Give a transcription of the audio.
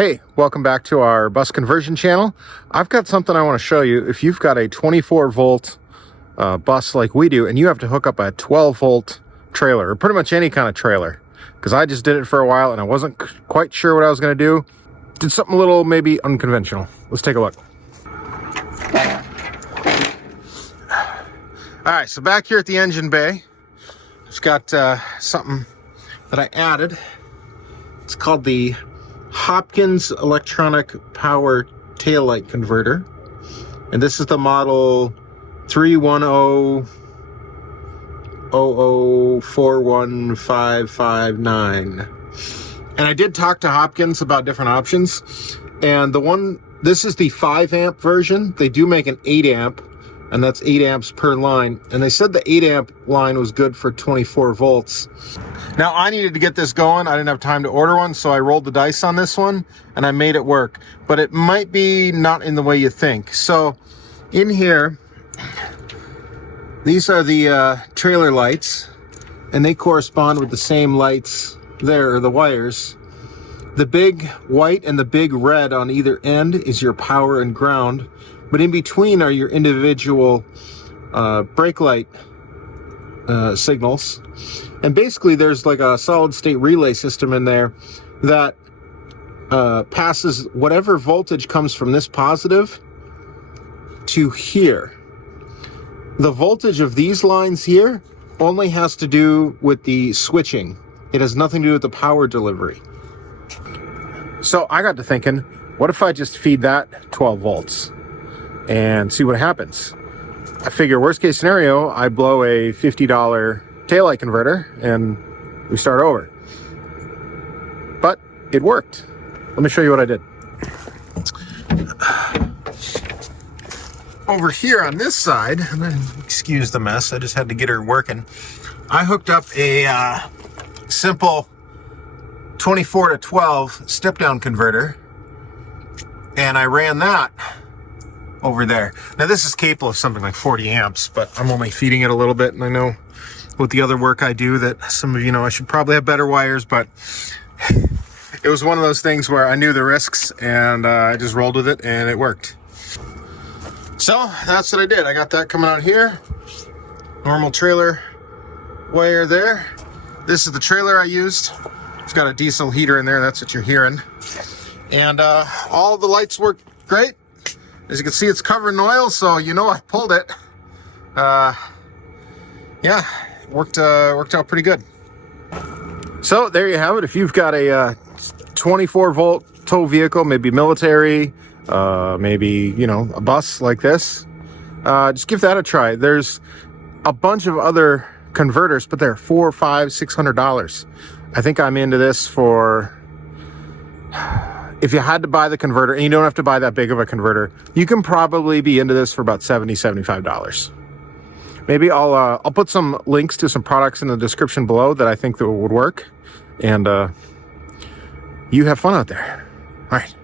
Hey, welcome back to our bus conversion channel. I've got something I want to show you. If you've got a 24 volt bus like we do, and you have to hook up a 12 volt trailer, or pretty much any kind of trailer, because I just did it for a while and I wasn't quite sure what I was going to do. Did something a little maybe unconventional. Let's take a look. All right, so back here at the engine bay, I've got something that I added. It's called the Hopkins electronic power taillight converter, and this is the model 31000415559. And I did talk to Hopkins about different options, and this is the 5 amp version. They do make an 8 amp, and that's 8 amps per line, and they said the 8 amp line was good for 24 volts. Now, I needed to get this going. I didn't have time to order one, so I rolled the dice on this one, and I made it work. But it might be not in the way you think. So, in here, these are the trailer lights, and they correspond with the same lights there, or the wires. The big white and the big red on either end is your power and ground, but in between are your individual brake light signals. And basically there's like a solid state relay system in there that passes whatever voltage comes from this positive to here. The voltage of these lines here only has to do with the switching. It has nothing to do with the power delivery. So I got to thinking, what if I just feed that 12 volts and see what happens? I figure worst case scenario, I blow a $50 taillight converter and we start over. But it worked. Let me show you what I did. Over here on this side, and then excuse the mess, I just had to get her working. I hooked up a simple 24 to 12 step down converter, and I ran that over there. Now this is capable of something like 40 amps, but I'm only feeding it a little bit, and I know with the other work I do that some of you know I should probably have better wires, but it was one of those things where I knew the risks, and I just rolled with it, and it worked. So that's what I did. I got that coming out here. Normal trailer wire there. This is the trailer I used. It's got a diesel heater in there. That's what you're hearing. And all the lights work great. As you can see, it's covered in oil, so you know I pulled it. Yeah, it worked out pretty good. So there you have it. If you've got a 24 volt tow vehicle, maybe military, maybe, you know, a bus like this, just give that a try. There's a bunch of other converters, but they're $400, $500, $600. I think I'm into this for, if you had to buy the converter, and you don't have to buy that big of a converter, you can probably be into this for about $70, $75. Maybe I'll put some links to some products in the description below that I think that would work, and you have fun out there. All right.